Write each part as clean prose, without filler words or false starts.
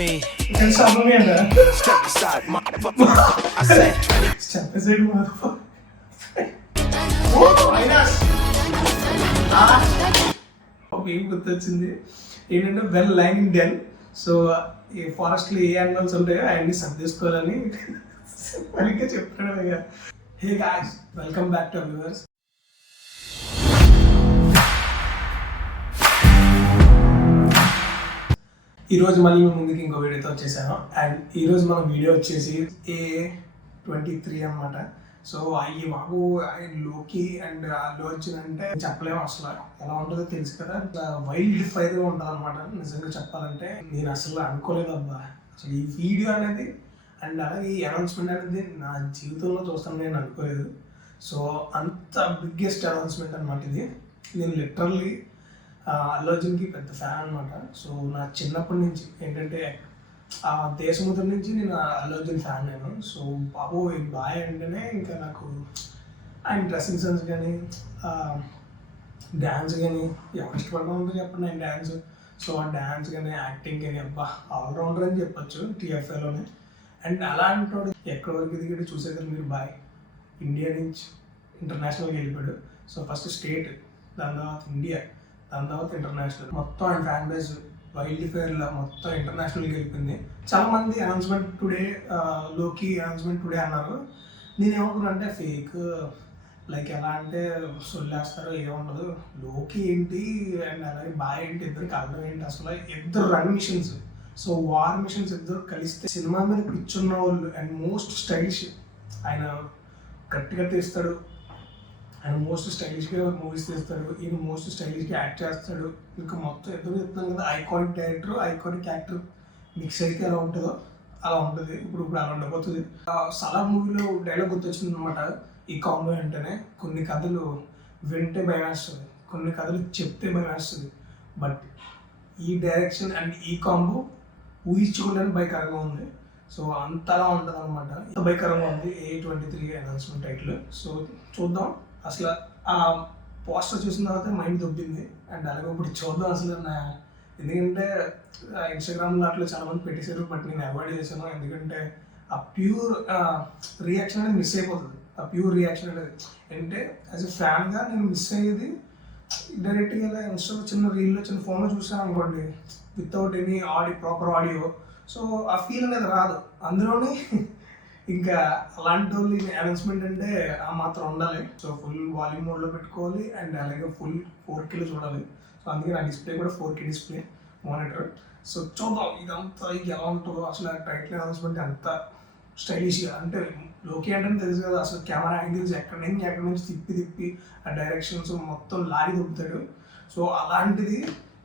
me. Can stop me and Step aside, motherfucker. I said, step aside, motherfucker. Oh, Ainas. ఏం గుర్తొచ్చింది ఏంటంటే well line den. So ఈ ఫారెస్ట్లో ఏ animals ఉంటాయో అవన్నీ సర్దేసుకోవాలని సరిగ్గా చెప్తాడు అయ్యా. Hey guys, welcome back to viewers. ఈరోజు మళ్ళీ మీ ముందుకి ఇంకో వీడియోతో వచ్చేసాను. అండ్ ఈరోజు మన వీడియో వచ్చేసి A23 అనమాట. సో అయ్యి బాబు లోకి అండ్ అల్లు అర్జున్ అంటే చెప్పలేము అసలు ఎలా ఉంటుందో తెలుసు కదా. వైల్డ్ ఫైర్గా ఉంటుంది అనమాట. నిజంగా చెప్పాలంటే నేను అసలు అనుకోలేదు అబ్బా అసలు ఈ వీడియో అనేది అండ్ అలాగే ఈ అనౌన్స్మెంట్ అనేది నా జీవితంలో చూస్తాను నేను అనుకోలేదు. సో అంత బిగ్గెస్ట్ అనౌన్స్మెంట్ అనమాట ఇది. నేను లిటరల్లీ అల్లు అర్జున్కి పెద్ద ఫ్యాన్ అనమాట. సో నా చిన్నప్పటి నుంచి ఏంటంటే ఆ దేశముద్ర నుంచి నేను అల్లు అర్జున్ ఫ్యాన్ నేను. సో బాబు బాయ్ అంటేనే ఇంకా నాకు ఆయన డ్రెస్సింగ్ సెన్స్ కానీ డ్యాన్స్ కానీ ఎవరు ఇష్టపడకుండా చెప్పండి ఆయన డ్యాన్స్. సో ఆ డ్యాన్స్ కానీ యాక్టింగ్ కానీ అబ్బా ఆల్రౌండర్ అని చెప్పొచ్చు టీఎఫ్ఐలోనే. అండ్ అలాంటి వాడు ఎక్కడి వరకు ఎదిగాడు చూసేది మీరు. బాయ్ ఇండియా నుంచి ఇంటర్నేషనల్కి వెళ్ళిపోయాడు. సో ఫస్ట్ స్టేట్, దాని తర్వాత ఇండియా, దాని తర్వాత ఇంటర్నేషనల్. మొత్తం ఆయన ఫ్యాన్ బేస్ వైల్డ్ ఫైర్లో మొత్తం ఇంటర్నేషనల్కి వెళ్ళిపోయింది. చాలామంది అనౌన్స్మెంట్ టుడే, లోకి అనౌన్స్మెంట్ టుడే అన్నారు. నేను ఏమనుకున్నా అంటే ఫేక్, లైక్ ఎలా అంటే సొల్లేస్తారు ఏముండదు. లోకి ఏంటి అండ్ అలాగే బాయ్ ఏంటి, ఇద్దరు కలడం ఏంటి, అసలు ఇద్దరు run machines. So war machines ఇద్దరు కలిస్తే సినిమా మీద కూర్చున్న వాళ్ళు. అండ్ మోస్ట్ స్టైలిష్, ఆయన గట్టిగా తీస్తాడు, ఆయన మోస్ట్ స్టైలిష్గా మూవీస్ తీస్తాడు, ఈయన మోస్ట్ స్టైలిష్గా యాక్ట్ చేస్తాడు. ఇంకా మొత్తం ఎదురు చెప్తాను కదా, iconic director iconic actor mix అయితే ఎలా ఉంటుందో అలా ఉంటుంది. ఇప్పుడు అలా ఉండబోతుంది. సలార్ మూవీలో డైలాగ్ గుర్తొచ్చింది అనమాట. ఈ కాంబో అంటేనే కొన్ని కథలు వింటే భయం వేస్తుంది, కొన్ని కథలు చెప్తే భయం వేస్తుంది. బట్ ఈ డైరెక్షన్ అండ్ ఈ కాంబో ఊహించుకోవడానికి భయకరంగా ఉంది. సో అంతలా ఉంటుంది అనమాట. ఇంత భయకరంగా ఉంది A23 అనౌన్స్మెంట్ టైటిల్. సో చూద్దాం. అసలు ఆ పోస్టర్ చూసిన తర్వాత మైండ్ దొబ్బింది. అండ్ అలాగే ఇప్పుడు చూద్దాం అసలు ఎందుకంటే ఇన్స్టాగ్రామ్లో అట్లా చాలామంది పెట్టేశారు, బట్ నేను అవాయిడ్ చేశాను. ఎందుకంటే ఆ ప్యూర్ రియాక్షన్ అనేది మిస్ అయిపోతుంది. ఆ ప్యూర్ రియాక్షన్ అనేది అంటే యాజ్ ఎ ఫ్యాన్గా నేను మిస్ అయ్యేది డైరెక్ట్గా ఇలా ఇన్స్టాలో చిన్న రీల్లో చిన్న ఫోన్లో చూసాను అనుకోండి, without any proper audio. So ఆ ఫీల్ అనేది రాదు. అందులోనే ఇంకా అలాంటి వాళ్ళు అనౌన్స్మెంట్ అంటే ఆ మాత్రం ఉండాలి. సో ఫుల్ వాల్యూమ్ మోడ్లో పెట్టుకోవాలి అండ్ అలాగే ఫుల్ 4Kలో చూడాలి. సో అందుకే నా డిస్ప్లే కూడా 4K డిస్ప్లే మానిటర్. సో చూద్దాం ఇదంతా ఎలా ఉంటుందో. అసలు ఆ టైటిల్ అనౌన్స్మెంట్ అంత స్టైలిష్గా అంటే లోకి అంటే తెలుసు కదా, అసలు కెమెరా యాంగిల్స్ ఎక్కడి నుంచి తిప్పి ఆ డైరెక్షన్స్ మొత్తం లారీ దొబ్బుతాడు. సో అలాంటిది.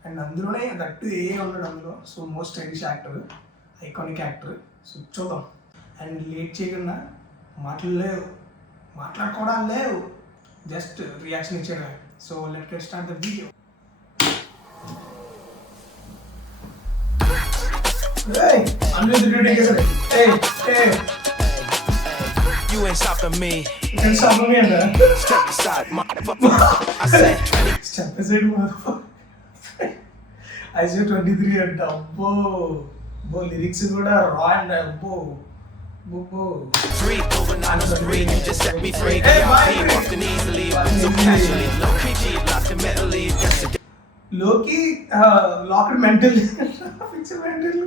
అండ్ అందులోనే దట్టు ఉన్నాడు అందులో. So most stylish actor, iconic actor. So చూద్దాం. అండ్ లేట్ చేయకుండా మాట్లాడుకోవడం లేవు, జస్ట్ రియాక్షన్ ఇచ్చేయడమే. So let get start the video. you ain't stopping me. Can stop me and Step aside, motherfucker. I said, step aside, motherfucker. I said 23 అంట. అబ్బో lyrics కూడా రా and అబ్బో. free, moving on the street, you just set me free. VIP, walking easily, so casually. Low key, locked in mentally. లోకి locked mental fix mental.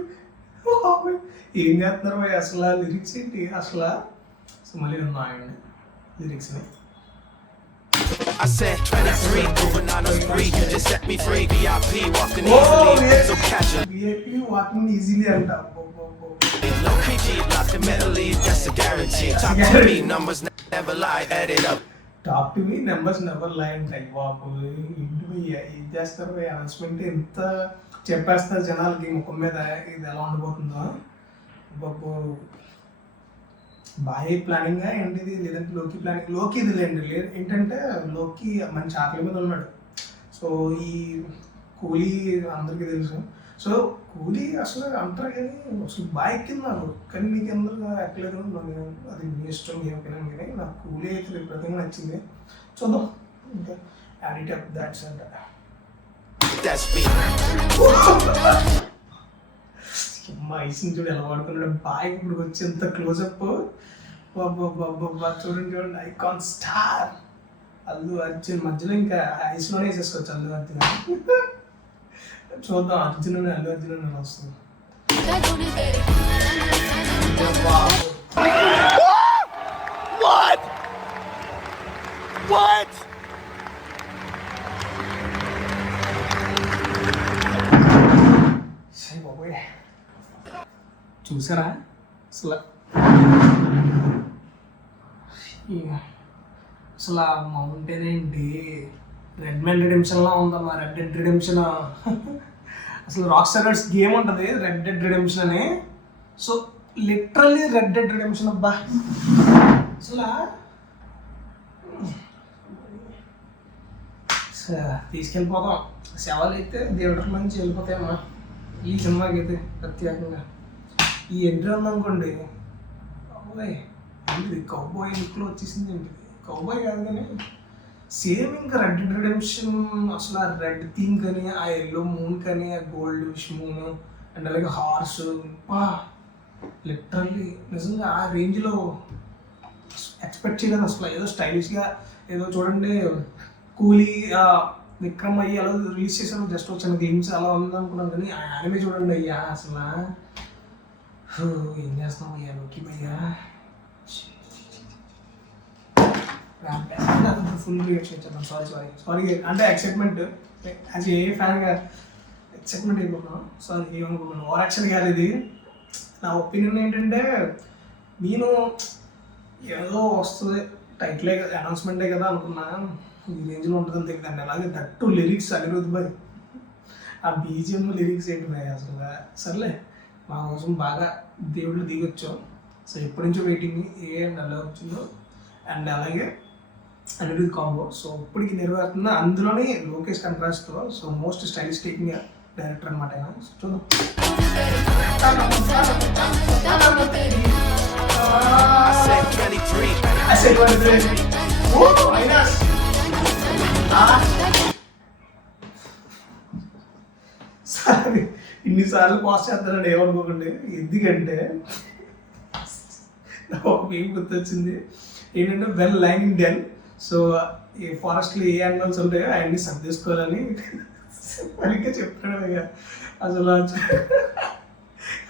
ఏం చేస్తున్నారు అసలు lyrics ఏంటి అసలు. సో మళ్ళీ ఉన్నాయండి lyrics. I said 23, moving on the street, you just set me free. VIP, walking easily, so casually. VIP walking easily అంట. Low key, locked in mentally, that's a guarantee. Talk to me, numbers never lie, add it up. Talk to me numbers never లై అంటాయి బాబు. ఇంటి ఏం చేస్తారు announcement ఎంత చెప్పేస్తారు జనాలకి ముఖం మీద. ఇది ఎలా ఉండబోతుందో బాబు. బాయ్ ప్లానింగ్ ఏంటిది, లేదంటే లోకి ప్లానింగ్. లోకి ఇది లేండి ఏంటంటే లోకి మంచి ఆకలి మీద ఉన్నాడు. సో ఈ కూలీ అందరికీ తెలుసు. సో కూలీ అసలు అంటారు కానీ అసలు బాయ్ ఎక్కిన్నారు, కానీ మీకు అందరూ ఎక్కలేదు. అది మీ ఇష్టం, మీ ఒపీనియన్. కానీ నాకు కూలీ అయితే విపరీతంగా నచ్చింది. చూద్దాం ఇంకా యాడిట్ అప్ దాట్స్ అంట. అమ్మ ఐస్ని చూడు ఎలా వాడుకున్నాడు బాయ్. ఇప్పుడు వచ్చి ఎంత క్లోజప్ చూడండి చూడండి, ఐకాన్ స్టార్ అల్లు అర్జున్. మధ్యలో ఇంకా ఐస్లోనే వేసేసుకోవచ్చు అల్లు అర్జున్. చూద్దాం అర్జున్ అల్లు అర్జున్ అని వస్తుంది. చూసారా అసలు అసలు ఆ మౌంటైన్ ఏంటి రెడ్ మ్యాన్ రిడెంప్షన్లా ఉందమ్మా. రెడ్ డెడ్ రిడెంప్షన్ అసలు రాక్ స్టార్స్ గేమ్ ఉంటుంది రెడ్ డెడ్ రిడెంప్షన్ అని. So literally red dead redemption అబ్బా. అసలు తీసుకెళ్ళిపోతాం సేవలు అయితే థియేటర్ నుంచి వెళ్ళిపోతాయమ్మా ఈ సినిమాకి అయితే ప్రత్యేకంగా. ఈ ఎంట్రీ ఉందనుకోండి కౌబాయ్ ఏంటిది, కౌబాయ్ లుక్లో వచ్చేసింది ఏంటిది, కౌబాయ్ కాదు కానీ సేమ్ ఇంకా రెడ్ డెడ్ రిడెంప్షన్. అసలు ఆ రెడ్ థీమ్ కానీ ఆ ఎల్లో మూన్ కానీ ఆ గోల్డ్ విష్ మూన్ అండ్ అలాగే హార్స్ లిటరల్లీ నిజంగా ఆ రేంజ్లో ఎక్స్పెక్ట్ చేయలేదు అసలు. ఏదో స్టైలిష్గా ఏదో చూడండి కూలీ విక్రమ్ అయ్యి అలా రిలీజ్ చేశాను జస్ట్ వచ్చిన గేమ్స్ అలా ఉందనుకున్నాను. కానీ ఆ యానిమే చూడండి అయ్యా అసలు ఏం చేస్తున్నాం అయ్యా లోకి అయ్యా. ఫుల్ రియాక్షన్ ఇచ్చేద్దాం. సారీ అంటే ఎక్సైట్మెంట్ యాజ్ ఏ ఫ్యాన్గా ఎక్సైట్మెంట్ అయిపోతున్నాను. సారీ ఏమనుకోకుండా ఓవర్ యాక్షన్ కాదు ఇది. నా ఒపీనియన్ ఏంటంటే నేను ఏదో వస్తుంది టైటిలే అనౌన్స్మెంటే కదా అనుకున్నా, ఈ రేంజ్లో ఉంటుందని తెలియదండి. అలాగే దట్టు లిరిక్స్ అనిరుద్ధ్ భాయ్ ఆ బీజిఎం లిరిక్స్ ఏంటి భాయ్ అసలు. సర్లే మా కోసం బాగా దేవుళ్ళు దిగొచ్చాం. సో ఎప్పటి నుంచో వెయిటింగ్ ఏ అండ్ అలా వచ్చిందో అండ్ అలాగే అనిరుద్ధ్ కాంబో. సో ఇప్పటికి నెరవేరుతున్న అందులోనే లోకేష్ కంట్రాస్ట్తో. So most stylish taking director అనమాట ఆయన. సో చూద్దాం. సరే ఇన్నిసార్లు పాస్ చేస్తానని ఏమనుకోకండి. ఎందుకంటే ఒక ఏం గుర్తొచ్చింది ఏంటంటే వెల్ లైనింగ్ డెన్. సో ఈ ఫారెస్ట్లో ఏ యానిమల్స్ ఉంటాయో అవన్నీ సర్దేసుకోవాలని సరిగ్గా చెప్తాడు ఇక. అసలు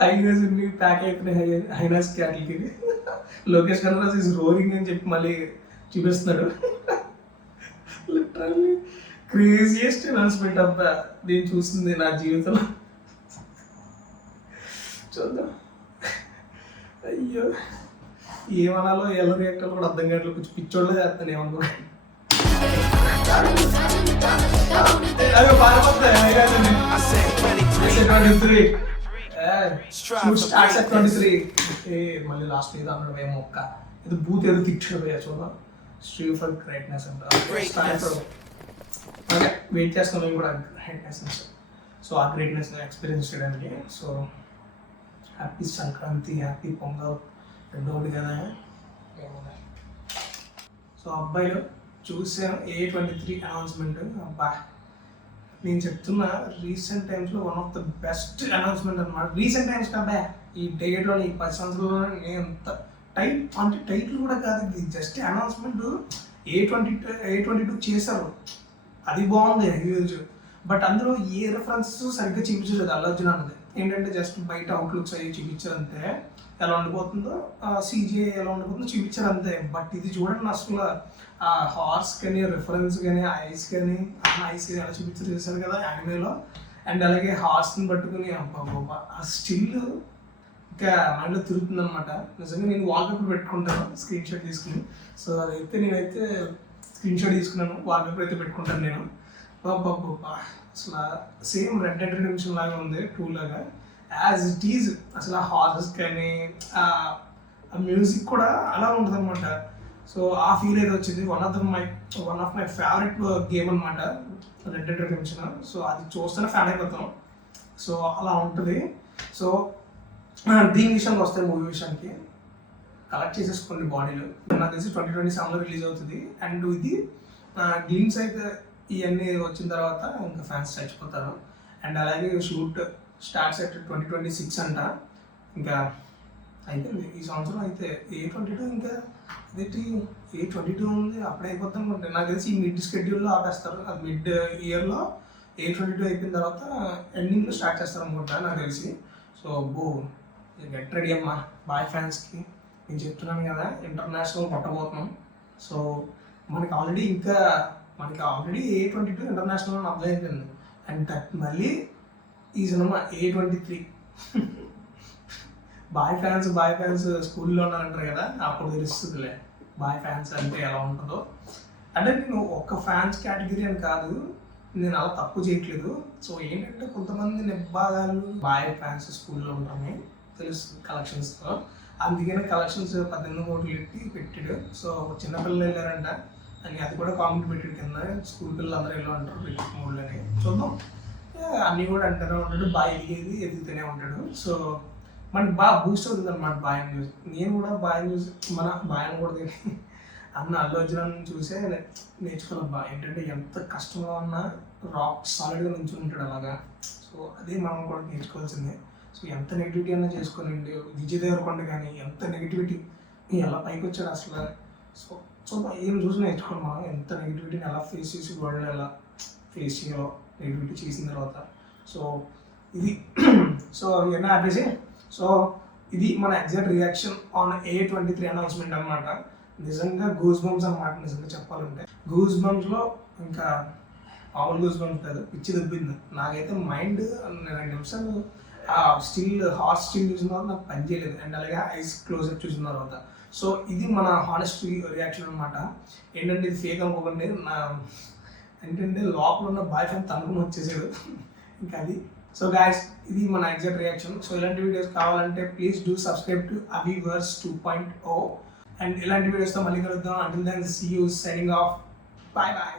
హైనాస్ ప్యాక్ అయిపోయినాయి hyenas క్యాటిల్కి. Lokesh Kanagaraj is roaring అని చెప్పి మళ్ళీ చూపిస్తున్నాడు. లిటరల్లీ క్రేజియస్ట్ అనౌన్స్మెంట్ అబ్బా నేను చూస్తుంది నా జీవితంలో. చూద్దాం. అయ్యో ఏమనాలో ఎలా రియాక్ట్ కూడా అర్థం కావట్లేదు. కొంచెం పిచ్చోళ్ళే చేస్తాను ఏమనుకో. మళ్ళీ లాస్ట్ ఏదో అన్నాడు భయ మొక్క ఇది బూత్ ఏదో తిట్టాడు భయ. చూద్దాం. స్ట్రీవ్ ఫర్ గ్రేట్నెస్ అంట. ఓకే వెయిట్ చేస్తాం మేము కూడా గ్రేట్నెస్. సో ఆ గ్రేట్నెస్ ఎక్స్పీరియన్స్ చేయడానికి. So happy Sankranti, happy pongal రెండు ఒకటి కదా. సో అబ్బాయిలు చూసాను A23 అనౌన్స్మెంట్. అబ్బా నేను చెప్తున్నా రీసెంట్ టైమ్స్లో one of the best announcement అనమాట. రీసెంట్ టైమ్స్ కదా ఈ డేట్లో ఈ 10 సంవత్సరాల్లో నేను ఎంత అంటే టైటిల్ కూడా కాదు ఇది జస్ట్ అనౌన్స్మెంట్. A22 చేశారు అది బాగుంది హ్యూజ్. బట్ అందులో ఏ రెఫరెన్స్ సరిగ్గా చూపించలేదు అల్లు అర్జున్ అన్నది. ఏంటంటే జస్ట్ బయట అవుట్లుక్స్ అవి చూపించారు అంతే. ఎలా ఉండిపోతుందో CGI ఎలా ఉండిపోతుందో చూపించారు అంతే. బట్ ఇది చూడండి అసలు ఆ హార్స్ కానీ రిఫరెన్స్ కానీ ఐస్ కానీ ఐస్ ఎలా చూపించారు చేశారు కదా యానిమేలో. అండ్ అలాగే హార్స్ని పట్టుకుని అబ్బా ఆ స్టిల్ ఇంకా మైండ్లో తిరుగుతుంది అనమాట. నిజంగా నేను వాల్పేపర్ పెట్టుకుంటాను స్క్రీన్ షాట్ తీసుకుని. సో అదైతే నేనైతే స్క్రీన్ షాట్ తీసుకున్నాను, వాల్పేపర్ అయితే పెట్టుకుంటాను నేను. బాబా అసలు సేమ్ రెడ్ డెడ్ రిడెంప్షన్ లాగా ఉంది 2 లాగా యాజ్ ఇట్ ఈజ్. అసలు ఆ హార్సెస్ కానీ ఆ మ్యూజిక్ కూడా అలా ఉంటుంది అనమాట. సో ఆ ఫీల్ అయితే వచ్చింది. One of my favourite game అనమాట రెడ్ డెడ్ రిడెంప్షన్. సో అది చూస్తేనే ఫ్యాన్ అయిపోతాం. సో అలా ఉంటుంది. సో దీని విషయానికి వస్తే మూవీ విషయానికి కలెక్ట్ చేసేసుకోండి బాడీలో. నాకు తెలిసి 2027లో రిలీజ్ అవుతుంది. అండ్ ఇది గ్లిమ్స్ అయితే ఇవన్నీ వచ్చిన తర్వాత ఇంకా ఫ్యాన్స్ చచ్చిపోతారు. అండ్ అలాగే షూట్ స్టార్ట్స్ ఎట్ 2026 అంట. ఇంకా అయిపోయింది ఈ సంవత్సరం అయితే. A22 ఇంకా అదేంటి A22 ఉంది, అప్పుడే అయిపోతుంది అనుకుంటే. నాకు తెలిసి ఈ మిడ్ షెడ్యూల్లో ఆపేస్తారు. అది మిడ్ ఇయర్లో A22 అయిపోయిన తర్వాత ఎండింగ్లో స్టార్ట్ చేస్తారు అనుకుంటా నాకు తెలిసి. సో గెట్ రెడీ అమ్మా బాయ్ ఫ్యాన్స్కి. నేను చెప్తున్నాను కదా, ఇంటర్నేషనల్ కొట్టబోతున్నాం. సో మనకి ఆల్రెడీ A22 ఇంటర్నేషనల్ అప్లై అయిపోయింది. అండ్ దట్ మళ్ళీ ఈ సినిమా A23. బాయ్ ఫ్యాన్స్ స్కూల్లో అంటారు కదా, అప్పుడు తెలుస్తుందిలే బాయ్ ఫ్యాన్స్ అంటే ఎలా ఉంటుందో. అంటే నేను ఒక ఫ్యాన్స్ కేటగిరీ అని కాదు, నేను అలా తప్పు చేయట్లేదు. సో ఏంటంటే కొంతమంది నిబ్బాగాళ్ళు బాయ్ ఫ్యాన్స్ స్కూల్లో ఉంటారని తెలుస్తుంది కలెక్షన్స్తో. అందుకనే కలెక్షన్స్ 18 కోట్లు పెట్టాడు. సో చిన్నపిల్లలు వెళ్ళారంట అని అది కూడా కామెంట్ పెట్టాడు కింద. స్కూల్ పిల్లలు అందరూ వెళ్ళి ఉంటారు రిలీఫ్ మూడ్లని. చూద్దాం, అన్నీ కూడా అంటూనే ఉంటాడు, బాయ్ ఎదుగుతూనే ఉంటాడు. సో మనకి బాగా బూస్ట్ అవుతుంది అనమాట బాయ్ న్యూస్. నేను కూడా బాయ్ న్యూస్ మన బాయ్ అనకూడదు కానీ అన్న అల్లు అర్జున్ చూసే నేర్చుకోవాలి. ఏంటంటే ఎంత కష్టంగా ఉన్నా రాక్ సాలిడ్గా నుంచి ఉంటాడు అలాగా. సో అదే మనం కూడా నేర్చుకోవాల్సిందే. సో ఎంత నెగిటివిటీ అన్నా చేసుకోనండి. విజయ్ దేవరకొండ కానీ ఎంత నెగిటివిటీ ఎలా పైకి వచ్చాడు అసలు. సో ఏం చూసి నేర్చుకోండి మనం, ఎంత నెగిటివిటీని ఎలా ఫేస్ చేసి వరల్డ్ ఎలా ఫేస్ చేయాలో నెగిటివిటీ చేసిన తర్వాత. సో ఇది సో ఇవన్నీ ఆపేసి, సో ఇది మన exact reaction on A23 announcement అనమాట. నిజంగా గూస్ బంప్స్ అనమాట. నిజంగా చెప్పాలంటే గూస్ బంప్స్లో ఇంకా మామూలు గూస్ బంప్స్ కాదు, పిచ్చి దొబ్బింది నాకైతే. మైండ్ 2 నిమిషాలు హాట్ స్టిల్ చూసిన తర్వాత నాకు పని చేయలేదు. అండ్ అలాగే ఐస్ క్లోజర్ చూసిన తర్వాత. సో ఇది మన హానెస్ట్ రియాక్షన్ అనమాట. ఏంటంటే ఇది ఫేక్ అనుకోకండి, నా ఏంటంటే లోపల ఉన్న బాయ్ ఫ్రెండ్ తనుకుని వచ్చేసాడు ఇంకా అది. సో గాయస్, ఇది మన ఎగ్జాక్ట్ రియాక్షన్. సో ఇలాంటి వీడియోస్ కావాలంటే ప్లీజ్ డూ సబ్స్క్రైబ్ టు అవివర్స్ 2.0. అండ్ ఇలాంటి వీడియోస్తో మళ్ళీ కలుద్దాం. Until then see you, signing off. Bye bye.